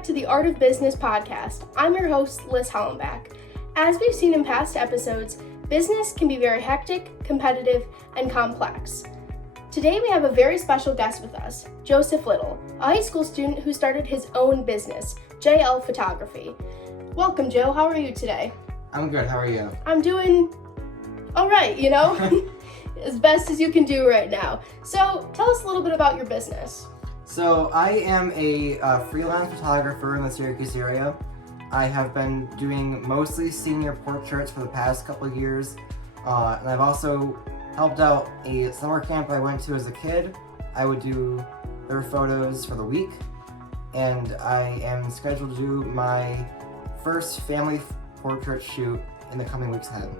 back to the Art of Business podcast. I'm your host, Liz Hollenbach. As we've seen in past episodes, business can be very hectic, competitive, and complex. Today we have a very special guest with us, Joseph Little, a high school student who started his own business, JL Photography. Welcome, Joe. How are you today? I'm good. How are you? I'm doing all right, as best as you can do right now. So tell us a little bit about your business. So I am a freelance photographer in the Syracuse area. I have been doing mostly senior portraits for the past couple of years. And I've also helped out a summer camp I went to as a kid. I would do their photos for the week. And I am scheduled to do my first family portrait shoot in the coming weeks ahead.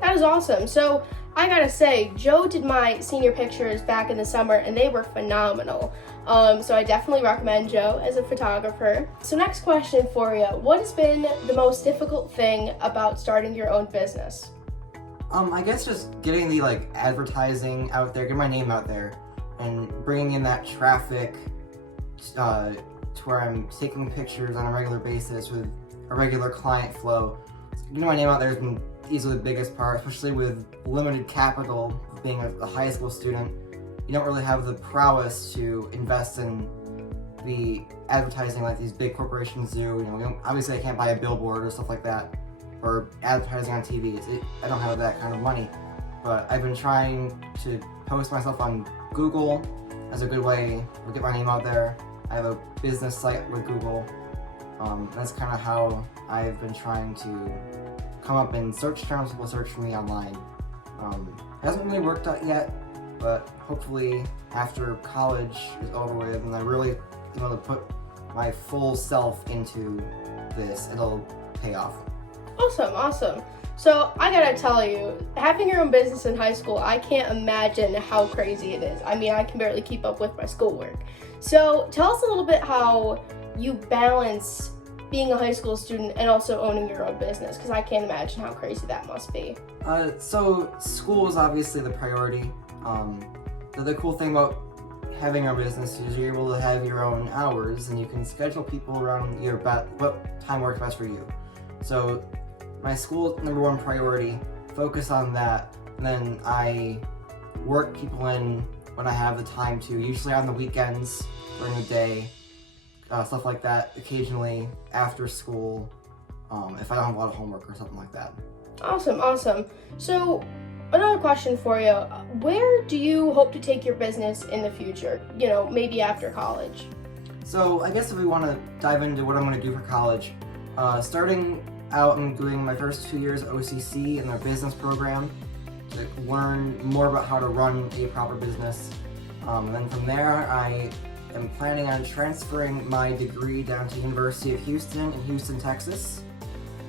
That is awesome. So I gotta say, Joe did my senior pictures back in the summer and they were phenomenal. So I definitely recommend Joe as a photographer. So next question for you. What has been the most difficult thing about starting your own business? I guess just getting the advertising out there, getting my name out there, and bringing in that traffic to where I'm taking pictures on a regular basis with a regular client flow. Getting my name out there has been easily the biggest part, especially with limited capital, being a high school student. You don't really have the prowess to invest in the advertising like these big corporations do. Obviously I can't buy a billboard or stuff like that, or advertising on TV. I don't have that kind of money. But I've been trying to post myself on Google as a good way to get my name out there. I have a business site with Google. That's kind of how I've been trying to come up in search terms. People search for me online. It hasn't really worked out yet, but hopefully after college is over with and I really able to put my full self into this, it'll pay off. Awesome. So I gotta tell you, having your own business in high school, I can't imagine how crazy it is. I mean, I can barely keep up with my schoolwork. So tell us a little bit how you balance being a high school student and also owning your own business, because I can't imagine how crazy that must be. So school is obviously the priority. The cool thing about having our business is you're able to have your own hours and you can schedule people around what time works best for you. So my school number one priority, focus on that, and then I work people in when I have the time to, usually on the weekends during the day, stuff like that, occasionally after school, if I don't have a lot of homework or something like that. Awesome. So another question for you. Where do you hope to take your business in the future? Maybe after college. So I guess if we want to dive into what I'm going to do for college, starting out and doing my first 2 years at OCC in their business program to learn more about how to run a proper business. And then from there, I am planning on transferring my degree down to University of Houston in Houston, Texas.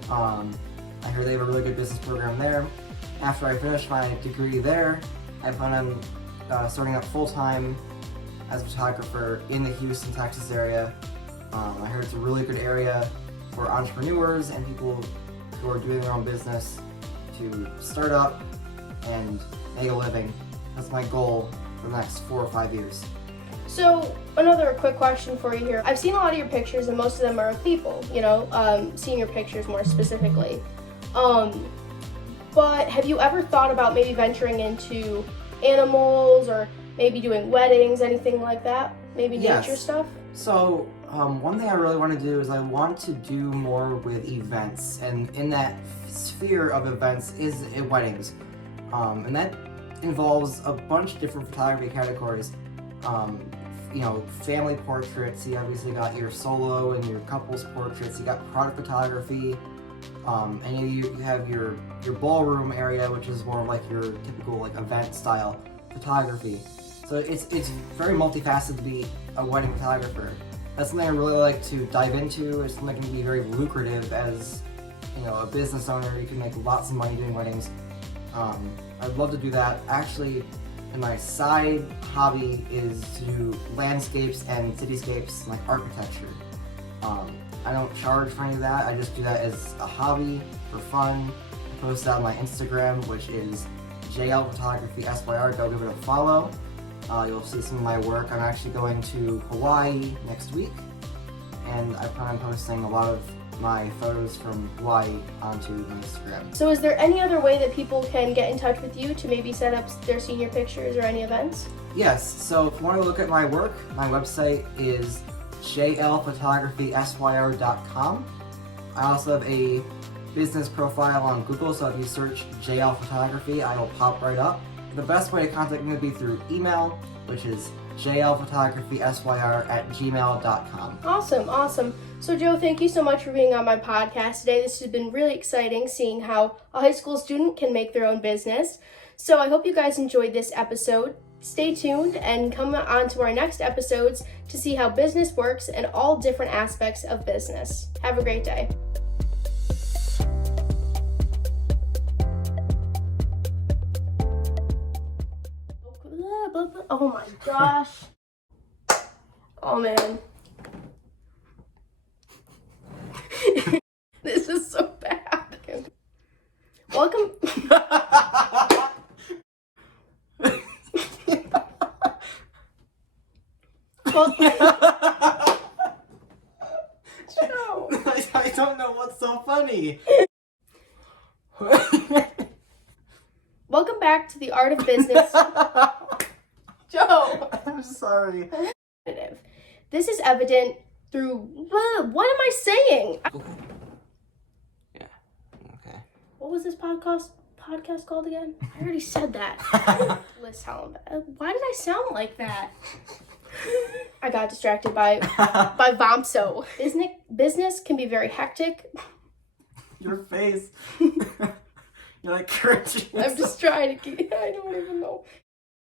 I heard they have a really good business program there. After I finish my degree there, I plan on starting out full-time as a photographer in the Houston, Texas area. I heard it's a really good area for entrepreneurs and people who are doing their own business to start up and make a living. That's my goal for the next 4 or 5 years. So another quick question for you here. I've seen a lot of your pictures and most of them are of people, senior pictures more specifically. But have you ever thought about maybe venturing into animals or maybe doing weddings, anything like that? Maybe nature stuff? So one thing I really want to do is I want to do more with events, and in that sphere of events is weddings. And that involves a bunch of different photography categories. Family portraits, you obviously got your solo and your couples portraits, you got product photography, and you have your ballroom area, which is more like your typical event style photography. So it's very multifaceted to be a wedding photographer. That's something I really like to dive into. It's something that can be very lucrative as a business owner. You can make lots of money doing weddings. I'd love to do that. Actually, and my side hobby is to do landscapes and cityscapes, like architecture. I don't charge for any of that. I just do that as a hobby for fun. I post it on my Instagram, which is JL Photography SYR. Go give it a follow. You'll see some of my work. I'm actually going to Hawaii next week, and I plan on posting a lot of my photos from Hawaii onto my Instagram. So is there any other way that people can get in touch with you to maybe set up their senior pictures or any events? Yes, so if you want to look at my work, my website is jlphotographysyr.com. I also have a business profile on Google, so if you search JL Photography, I will pop right up. The best way to contact me would be through email, which is jlphotographysyr@gmail.com. Awesome. So Joe, thank you so much for being on my podcast today. This has been really exciting seeing how a high school student can make their own business. So I hope you guys enjoyed this episode. Stay tuned and come on to our next episodes to see how business works and all different aspects of business. Have a great day. Oh my gosh. Oh man. This is so bad. Welcome. Joe. I don't know what's so funny. Welcome back to the Art of Business. Joe. I'm sorry. This is evident through, what am I saying? Yeah. Okay. What was this podcast called again? I already said that. Liz Hallenbeck. Why did I sound like that? I got distracted by Vomso. Business can be very hectic. Your face. You're like cringing. I'm just trying to keep, I don't even know.